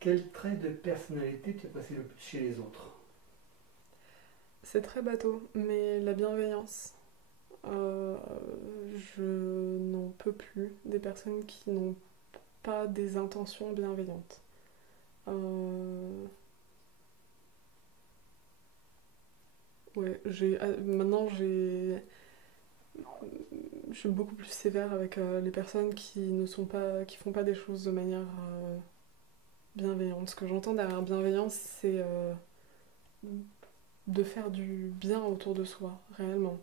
Quel trait de personnalité tu apprécies le plus chez les autres? C'est très bateau, mais la bienveillance. Euh, je n'en peux plus des personnes qui n'ont pas des intentions bienveillantes. Euh, ouais, maintenant je suis beaucoup plus sévère avec les personnes qui ne sont pas, qui font pas des choses de manière bienveillante. Ce que j'entends derrière bienveillance, c'est de faire du bien autour de soi, réellement.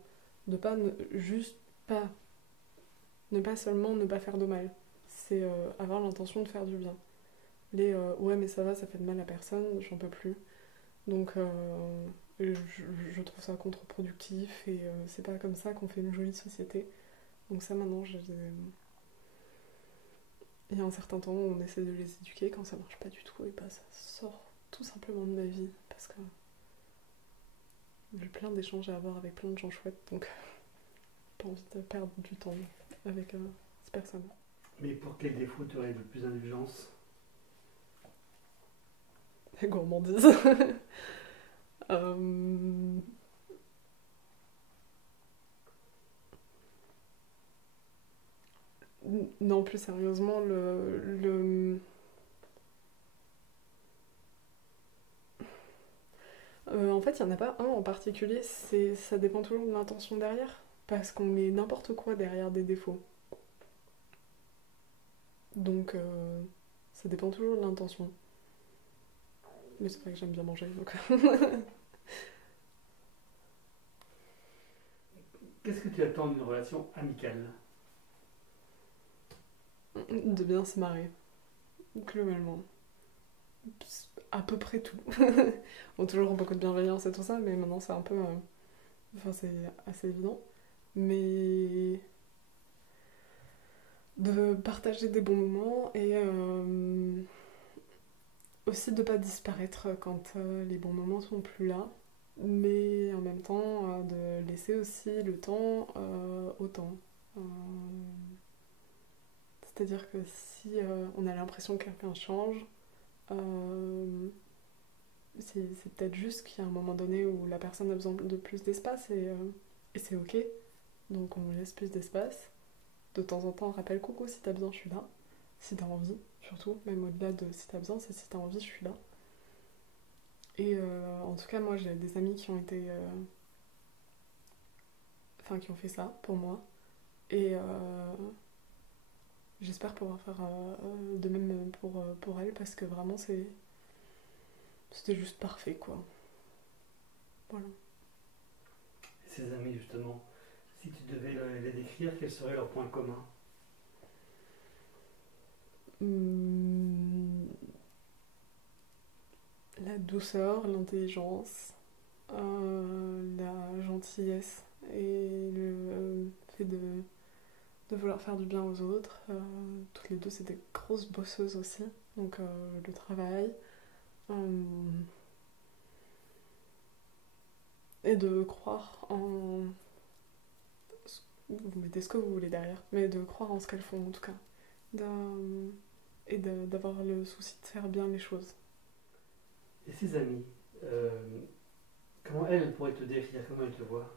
De pas juste pas, ne pas seulement ne pas faire de mal. C'est avoir l'intention de faire du bien. Ouais mais ça va, ça fait de mal à personne, j'en peux plus. Donc je trouve ça contre-productif et c'est pas comme ça qu'on fait une jolie société. Donc ça maintenant, il y a un certain temps, on essaie de les éduquer quand ça marche pas du tout et bah ça sort tout simplement de ma vie parce que j'ai plein d'échanges à avoir avec plein de gens chouettes donc pas envie de perdre du temps avec ces personnes. Mais pour quel défaut tu aurais le plus d'indulgence? La gourmandise. euh, non, plus sérieusement, en fait, il n'y en a pas un en particulier, ça dépend toujours de l'intention derrière. Parce qu'on met n'importe quoi derrière des défauts. Donc, ça dépend toujours de l'intention. Mais c'est vrai que j'aime bien manger, donc. Qu'est-ce que tu attends d'une relation amicale? De bien se marrer, globalement. À peu près tout. Bon, toujours beaucoup de bienveillance et tout ça, mais maintenant c'est un peu. Enfin, c'est assez évident. Mais de partager des bons moments et aussi de pas disparaître quand les bons moments sont plus là, mais en même temps de laisser aussi le temps au temps. Euh, C'est-à-dire que si on a l'impression que quelqu'un change, euh, c'est peut-être juste qu'il y a un moment donné où la personne a besoin de plus d'espace et c'est ok. Donc on laisse plus d'espace. De temps en temps, on rappelle coucou si t'as besoin, je suis là. Si t'as envie, surtout, même au-delà de si t'as besoin, c'est si t'as envie, je suis là. Et en tout cas, moi j'ai des amis qui ont été. Enfin, qui ont fait ça pour moi. Et j'espère pouvoir faire de même pour elle parce que vraiment c'était juste parfait quoi. Voilà. Ces amis, justement, si tu devais les décrire, quels seraient leurs points communs? Hum, la douceur, l'intelligence, la gentillesse et le fait de vouloir faire du bien aux autres. Toutes les deux, c'est des grosses bosseuses aussi. Donc le travail. euh, et de croire en. Vous mettez ce que vous voulez derrière, mais de croire en ce qu'elles font en tout cas. Et d'avoir le souci de faire bien les choses. Et ces amis, euh, comment elles pourraient te décrire? Comment elles te voient?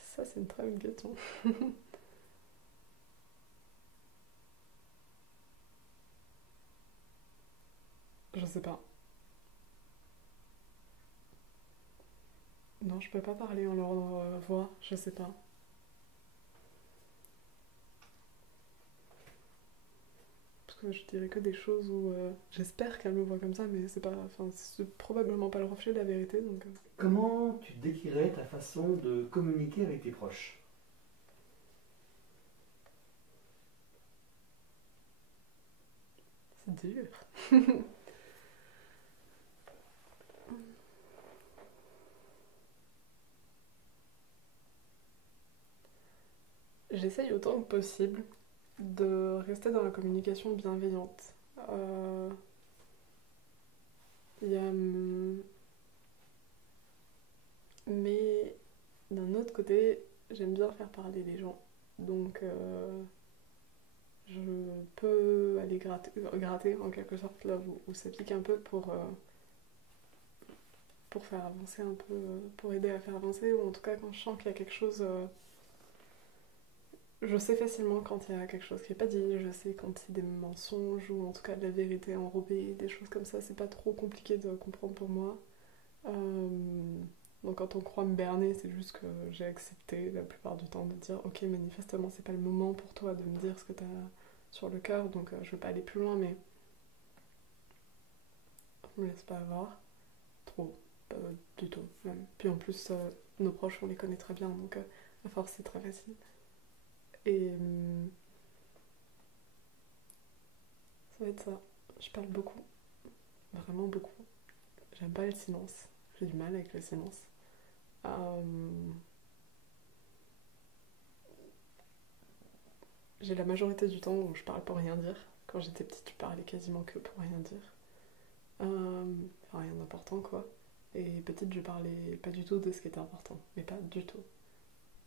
Ça, c'est une très bonne question. Je sais pas. Non, je peux pas parler en leur voix, je sais pas. Parce que je dirais que des choses où j'espère qu'elles me voient comme ça, mais c'est pas. Enfin, c'est probablement pas le reflet de la vérité, donc Comment tu décrirais ta façon de communiquer avec tes proches? c'est dur. J'essaye autant que possible de rester dans la communication bienveillante. Euh, Il y a, mais d'un autre côté, j'aime bien faire parler les gens. Donc, je peux aller gratter en quelque sorte là où ça pique un peu pour faire avancer un peu, pour aider à faire avancer, ou en tout cas quand je sens qu'il y a quelque chose, je sais facilement quand il y a quelque chose qui n'est pas dit, je sais quand c'est des mensonges ou en tout cas de la vérité enrobée, des choses comme ça, c'est pas trop compliqué de comprendre pour moi. Euh, donc quand on croit me berner, c'est juste que j'ai accepté la plupart du temps de dire ok, manifestement c'est pas le moment pour toi de me dire ce que t'as sur le cœur, donc je veux pas aller plus loin, mais je me laisse pas avoir trop, pas du tout même. Puis en plus, nos proches on les connaît très bien, donc à force c'est très facile. Et ça va être ça. Je parle beaucoup, vraiment beaucoup. J'aime pas le silence, j'ai du mal avec le silence. Euh, J'ai la majorité du temps où je parle pour rien dire. Quand j'étais petite, je parlais quasiment que pour rien dire. Enfin, rien d'important, quoi. Et petite, je parlais pas du tout de ce qui était important. Mais pas du tout.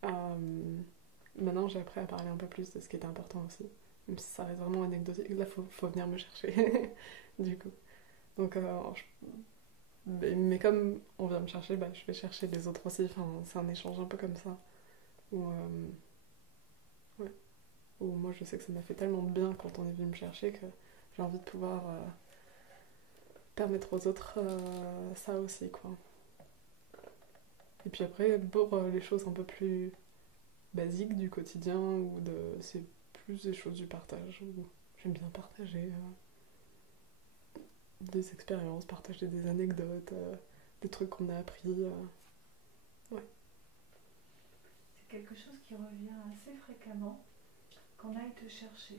Euh, Maintenant, j'ai appris à parler un peu plus de ce qui était important aussi. Même si ça reste vraiment anecdotique. Là, faut venir me chercher. Du coup. Donc, mais comme on vient me chercher, bah, je vais chercher les autres aussi. Enfin, c'est un échange un peu comme ça. Où, ouais. Où moi, je sais que ça m'a fait tellement de bien quand on est venu me chercher que j'ai envie de pouvoir permettre aux autres ça aussi, quoi. Et puis après, pour les choses un peu plus basiques du quotidien, c'est plus des choses du partage, où j'aime bien partager des expériences, partager des anecdotes, des trucs qu'on a appris. Ouais. C'est quelque chose qui revient assez fréquemment, qu'on aille te chercher.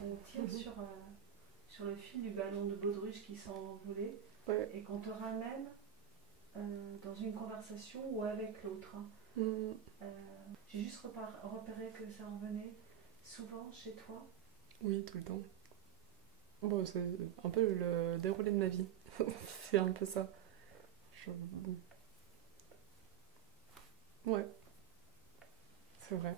On tire sur le fil du ballon de baudruche qui s'est envolé, Ouais. et qu'on te ramène dans une conversation ou avec l'autre. J'ai juste repéré que ça revenait souvent chez toi. Oui, tout le temps. Bon, c'est un peu le déroulé de ma vie. C'est un peu ça. Je... Ouais, c'est vrai.